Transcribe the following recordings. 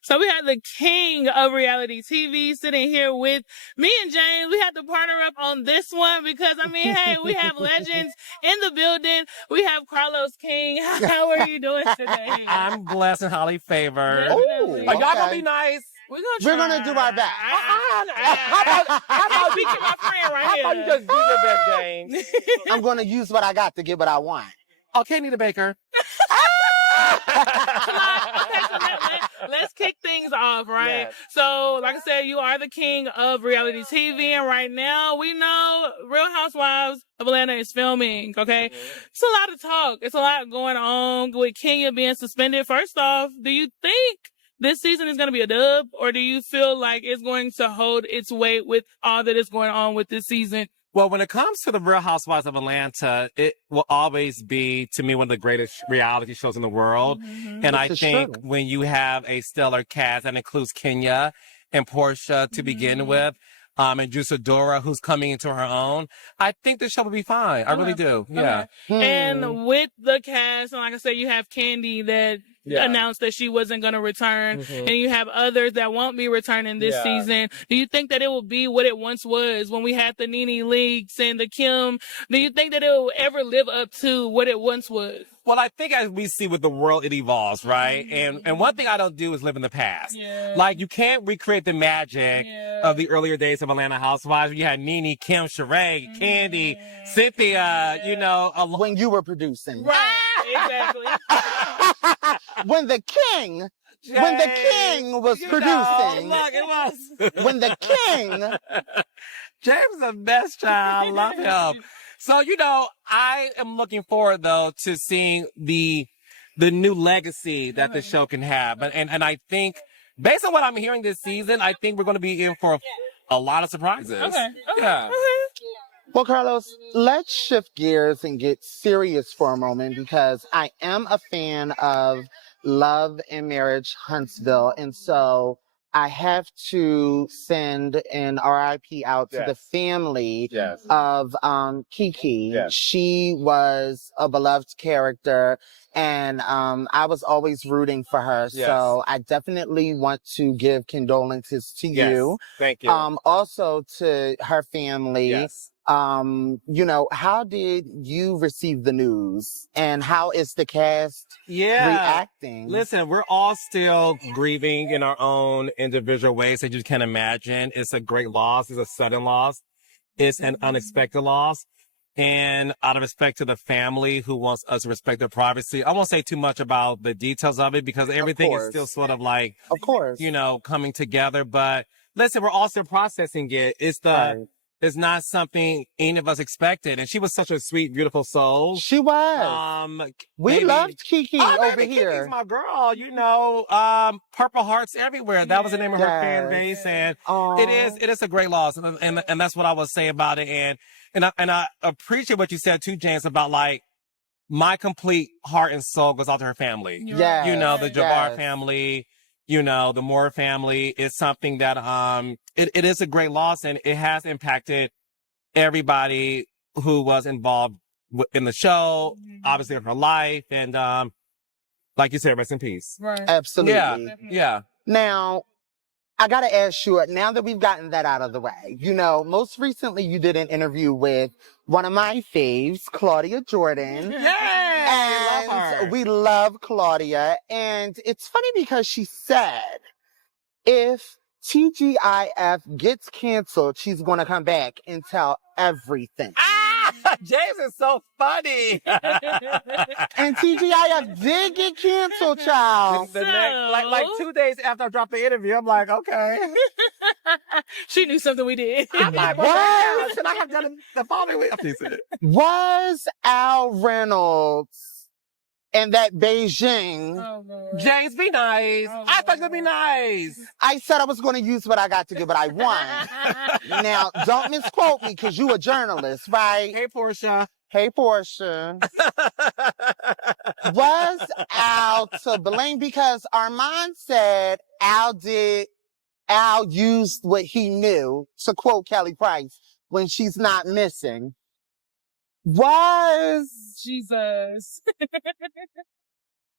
So we have the king of reality TV sitting here with me and James. We had to partner up on this one because, I mean, hey, we have legends in the building. We have Carlos King. How are you doing today? I'm blessed and highly favored. Definitely. Are y'all gonna be nice? We're gonna do our best. How about we get my friend right how here? about you just do your best, James? I'm gonna use what I got to get what I want. Okay, Nita Baker. Okay, so let's kick things off, right? Yes. So, like I said, you are the king of reality TV, and right now we know Real Housewives of Atlanta is filming, okay? It's a lot of talk. It's a lot going on with Kenya being suspended. First off, do you think this season is going to be a dub, or do you feel like it's going to hold its weight with all that is going on with this season? Well, when it comes to the Real Housewives of Atlanta, it will always be, to me, one of the greatest reality shows in the world. Mm-hmm. And I think when you have a stellar cast that includes Kenya and Portia to begin with, and Jusadora, who's coming into her own, I think the show will be fine. I really do. Yeah. And with the cast, and like I said, you have Candy that announced that she wasn't going to return, and you have others that won't be returning this season. Do you think that it will be what it once was when we had the Nene Leakes and the Kim? Do you think that it will ever live up to what it once was? Well, I think as we see with the world, it evolves, right? And one thing I don't do is live in the past. Yeah. Like, you can't recreate the magic of the earlier days of Atlanta Housewives. You had Nene, Kim, Sheree, Candy, Cynthia, you know. When you were producing. Right, exactly. When the king was producing. Look, it was. When the king. James is the best child. I love him. So, you know, I am looking forward, though, to seeing the new legacy that the show can have. And I think, based on what I'm hearing this season, I think we're going to be in for a lot of surprises. Okay. Yeah. Well, Carlos, let's shift gears and get serious for a moment because I am a fan of Love and Marriage Huntsville. And so I have to send an RIP out to the family of Kiki. Yes. She was a beloved character, and I was always rooting for her. Yes. So I definitely want to give condolences to you. Thank you. Also to her family. Yes. You know, how did you receive the news, and how is the cast reacting? Listen, we're all still grieving in our own individual ways that you can imagine. It's a great loss. It's a sudden loss. It's an unexpected loss. And out of respect to the family who wants us to respect their privacy, I won't say too much about the details of it because everything is still sort of like, you know, coming together. But listen, we're all still processing it. It's not something any of us expected. And she was such a sweet, beautiful soul. She was. We loved Kiki over here. Kiki's my girl, you know. Purple Hearts Everywhere. That was the name of her fan base. And it is a great loss. And that's what I would say about it. And I appreciate what you said too, James, about like my complete heart and soul goes out to her family. Yes. You know, the Jabbar family. You know, the Moore family is something that, it is a great loss, and it has impacted everybody who was involved in the show, obviously in her life. And, like you said, rest in peace. Right. Absolutely. Yeah. Now, I got to ask you, now that we've gotten that out of the way, you know, most recently you did an interview with one of my faves, Claudia Jordon. I love her. We love Claudia. And it's funny because she said if TGIF gets canceled, she's going to come back and tell everything. James is so funny. And TGIF did get canceled, child. Like 2 days after I dropped the interview, I'm like, okay. She knew something we did. I'm like, what? Listen, I have done it the following week. Was Al Reynolds and that Beijing? James, be nice. I thought you'd be nice. I said I was going to use what I got to get, but I won. Now, don't misquote me because you a journalist, right? Hey, Portia. Hey, Portia. Was Al to blame? Because Armand said Al used what he knew, to quote Kelly Price, when she's not missing. Jesus.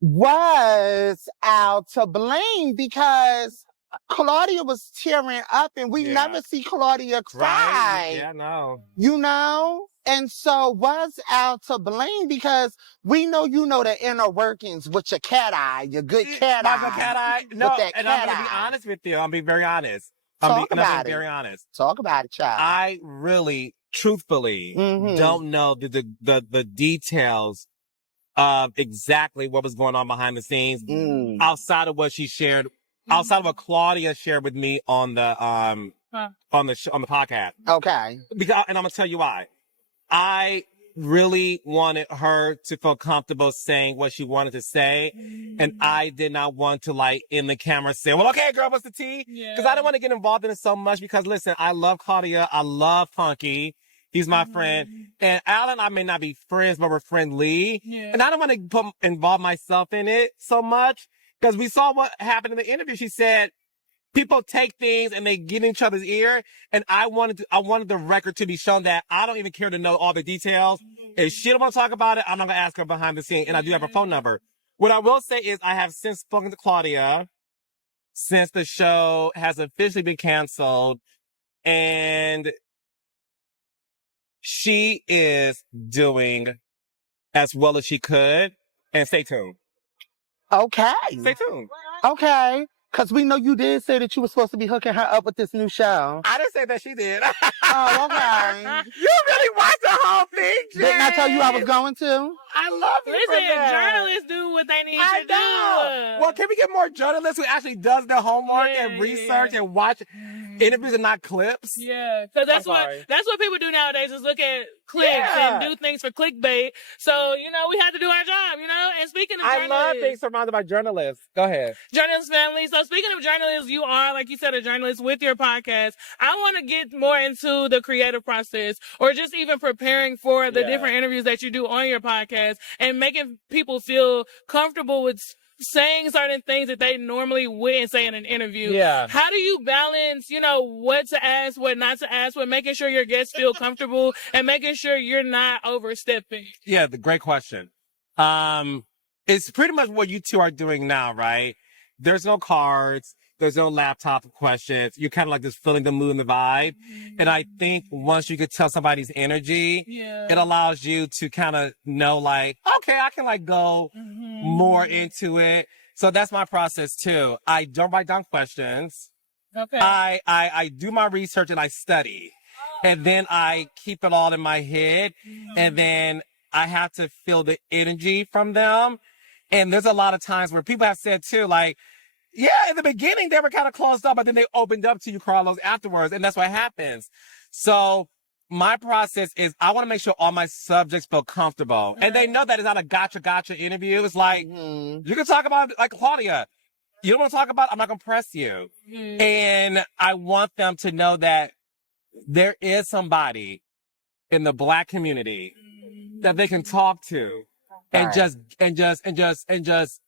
was out to blame because Claudia was tearing up and we Yeah. never see Claudia cry. Right? Yeah, no. You know? And so was out to blame because we know you know the inner workings with your cat eye, your good cat My eye. cat eye. No, that and I'm cat going to be eye. honest with you. I'm being very honest. Talk about being it. very honest. Talk about it, child. I really, truthfully, don't know the details of exactly what was going on behind the scenes outside of what she shared, outside of what Claudia shared with me on the on the podcast. Okay. Because, and I'm gonna tell you why. I really wanted her to feel comfortable saying what she wanted to say, and I did not want to like in the camera say, "Well, okay, girl, what's the tea?" Because I didn't want to get involved in it so much. Because listen, I love Claudia, I love Punky. He's my friend. And Alan, I may not be friends, but we're friendly. Yeah. And I don't want to involve myself in it so much because we saw what happened in the interview. She said, people take things and they get in each other's ear. And I wanted the record to be shown that I don't even care to know all the details. If she don't want to talk about it, I'm not going to ask her behind the scene. And I do have her phone number. What I will say is I have since spoken to Claudia since the show has officially been canceled. And she is doing as well as she could. And stay tuned. Okay. Stay tuned. Okay. Because we know you did say that you were supposed to be hooking her up with this new show. I didn't say that she did. Oh, okay. You really watched the whole thing, Jay. Didn't I tell you I was going to? I love you for Listen, that. journalists do what they need to do. Well, can we get more journalists who actually does their homework and research and watch interviews and not clips? Yeah, because that's what people do nowadays is look at clicks and do things for clickbait. So, you know, we have to do our job, you know? And speaking of journalists. I love being surrounded by journalists. Go ahead. Journalist family. So speaking of journalists, you are, like you said, a journalist with your podcast. I want to get more into the creative process or just even preparing for the different interviews that you do on your podcast and making people feel comfortable with saying certain things that they normally wouldn't say in an interview. Yeah. How do you balance, you know, what to ask, what not to ask, with making sure your guests feel comfortable and making sure you're not overstepping? Yeah, the great question. It's pretty much what you two are doing now, right? There's no cards. There's no laptop questions. You're kind of like just feeling the mood and the vibe. And I think once you could tell somebody's energy, it allows you to kind of know like, okay, I can like go more into it. So that's my process too. I don't write down questions. Okay. I do my research and I study. And then I keep it all in my head. And then I have to feel the energy from them. And there's a lot of times where people have said too, like, yeah, in the beginning, they were kind of closed up, but then they opened up to you, Carlos, afterwards. And that's what happens. So my process is I want to make sure all my subjects feel comfortable. And they know that it's not a gotcha interview. It's like, you can talk about, like Claudia, you don't want to talk about, I'm not going to press you. And I want them to know that there is somebody in the Black community that they can talk to and just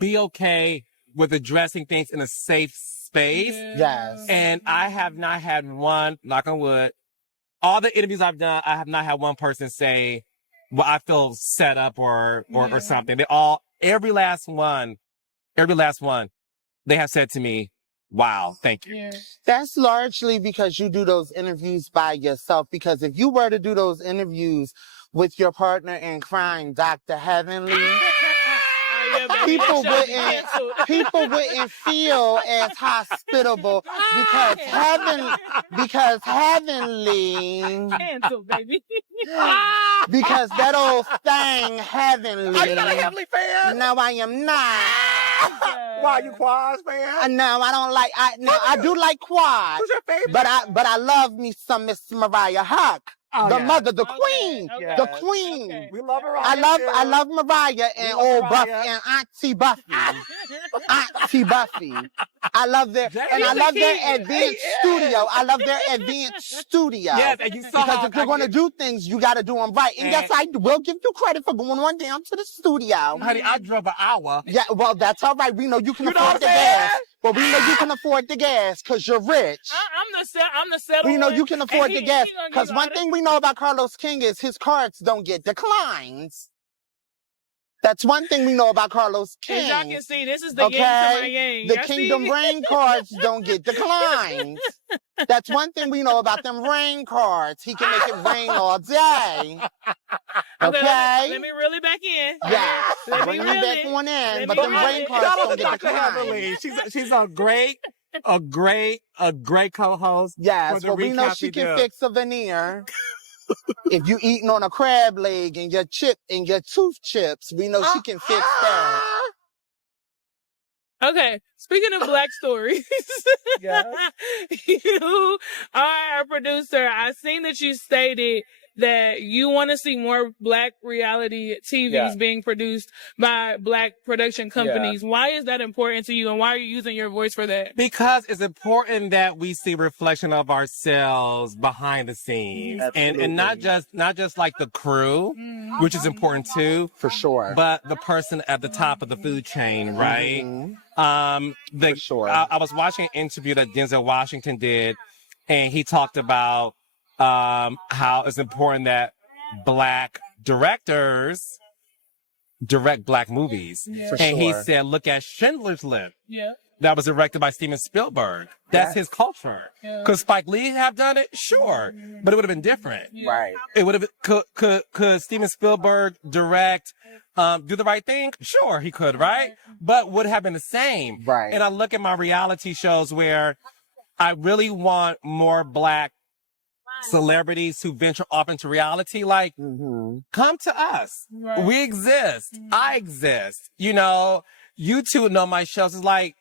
be okay with addressing things in a safe space. Yes. And I have not had one, knock on wood, all the interviews I've done, I have not had one person say, well, I feel set up or something. They all, every last one, they have said to me, wow, thank you. Yeah. That's largely because you do those interviews by yourself. Because if you were to do those interviews with your partner in crime, Dr. Heavenly, people wouldn't feel as hospitable because Heavenly, cancel, baby. Because that old thing Heavenly. Are you not a Heavenly fan? No, I am not. Why, you Quads fan? No, I don't like. I do like Quad. Who's your favorite? But I love me some Miss Mariah Huck. Mother, the queen, the queen. Okay. We love Mariah. I love Mariah and old Buffy and Auntie Buffy. Auntie Buffy. I love their advanced studio. I love their advanced studio. Yes, and you saw because if you're going to do things, you got to do them right. And yes, I will give you credit for going on down to the studio. Honey, I drove an hour. Yeah, well, that's all right. We know you can afford the gas. But we know you can afford the gas because you're rich. I'm the settler. We know you can afford the gas because one thing we know about Carlos King is his cards don't get declines. That's one thing we know about Carlos King. As y'all can see, this is the yin to my yang. The Y'all Kingdom see? Rain cards don't get declined. That's one thing we know about them rain cards. He can make it rain all day. Okay? Let me reel it back in. Yeah. Let Bring me me reel back it. on in, Let but me them reel rain it. cards Shout out don't to get Dr. Heavenly. declined. She's a great co-host. Yes, for the well, we know recap she can do. fix a veneer. If you eating on a crab leg and your tooth chips, we know she can fix that. Okay, speaking of black stories, Yes. you are a producer. I've seen that you stated that you want to see more black reality TVs being produced by black production companies. Why is that important to you, and why are you using your voice for that? Because it's important that we see reflection of ourselves behind the scenes, and not just like the crew, which is important too, For sure. but the person at the top of the food chain, right? For sure. I was watching an interview that Denzel Washington did, and he talked about how it's important that black directors direct black movies. For And he sure. said, look at Schindler's List. Yeah. That was directed by Steven Spielberg. That's his culture. Could Spike Lee have done it? Sure. But it would have been different. Right. It would have, could Steven Spielberg direct, Do the Right Thing? Sure, he could, right? But would have been the same. Right. And I look at my reality shows where I really want more black celebrities who venture off into reality. Like, come to us. Right. We exist. I exist. You know, you two know my shows. It's like,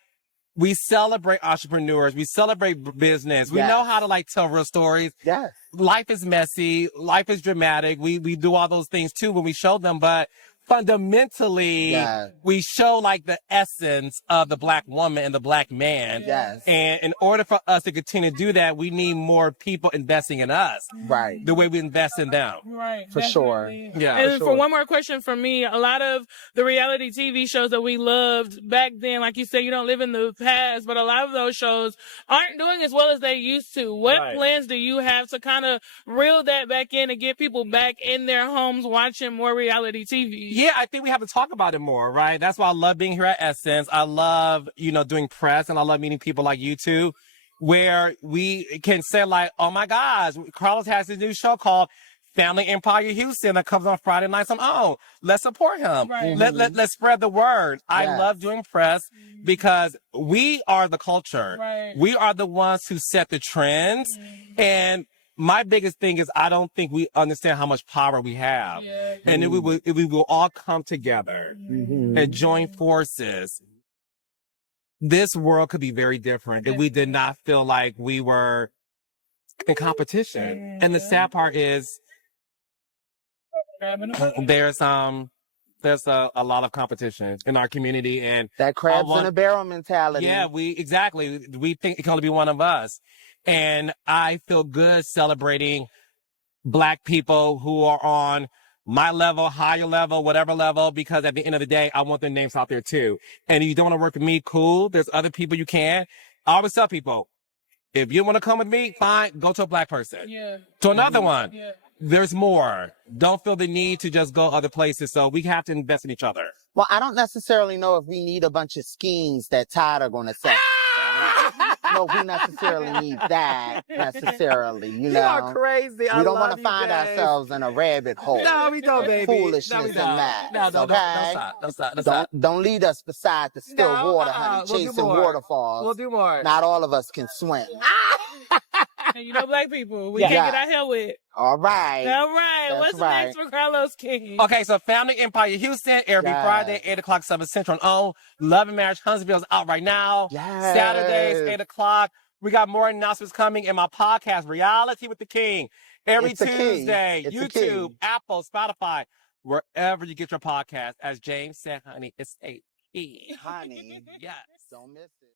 we celebrate entrepreneurs. We celebrate business. We know how to like tell real stories. Yes. Life is messy. Life is dramatic. We do all those things too when we show them, but fundamentally, we show like the essence of the black woman and the black man. Yes. And in order for us to continue to do that, we need more people investing in us. Right. The way we invest in them. Right. For sure. Yeah. And for one more question from me, a lot of the reality TV shows that we loved back then, like you said, you don't live in the past, but a lot of those shows aren't doing as well as they used to. What plans do you have to kind of reel that back in and get people back in their homes watching more reality TV? Yeah, I think we have to talk about it more, right? That's why I love being here at Essence. I love, doing press, and I love meeting people like you two, where we can say like, oh my gosh, Carlos has this new show called Family Empire Houston that comes on Friday nights on OWN. Let's support him. Right. Let's spread the word. I love doing press because we are the culture. Right. We are the ones who set the trends. And my biggest thing is I don't think we understand how much power we have. Yeah. And if we will all come together and join forces, this world could be very different if we did not feel like we were in competition. And the sad part is there's a lot of competition in our community, and that crabs in a barrel mentality. Yeah, we think it can only be one of us. And I feel good celebrating black people who are on my level, higher level, whatever level, because at the end of the day, I want their names out there too. And if you don't want to work with me, cool. There's other people you can. I always tell people, if you want to come with me, fine, go to a black person. Yeah. To another one. Yeah. There's more. Don't feel the need to just go other places. So we have to invest in each other. Well, I don't necessarily know if we need a bunch of schemes that Todd are going to say. No, we necessarily need that necessarily. You are crazy. We don't want to find ourselves in a rabbit hole. No, we don't, baby. Foolishness and that. No, Okay. Don't stop. Don't lead us beside the still water, honey. We'll do Chasing more. waterfalls. We'll do more. Not all of us can swim. And black people, we can't get our hair wet. All right. All right. That's What's next for Carlos King? Okay, so Family Empire Houston, every Friday, 8 o'clock, 7 Central on OWN. Love and Marriage Huntsville is out right now. Yes. Saturdays, 8 o'clock. We got more announcements coming in my podcast, Reality with the King. Every Tuesday, YouTube, Apple, Spotify, wherever you get your podcast. As James said, honey, it's 8. Honey. Yes. Don't miss it.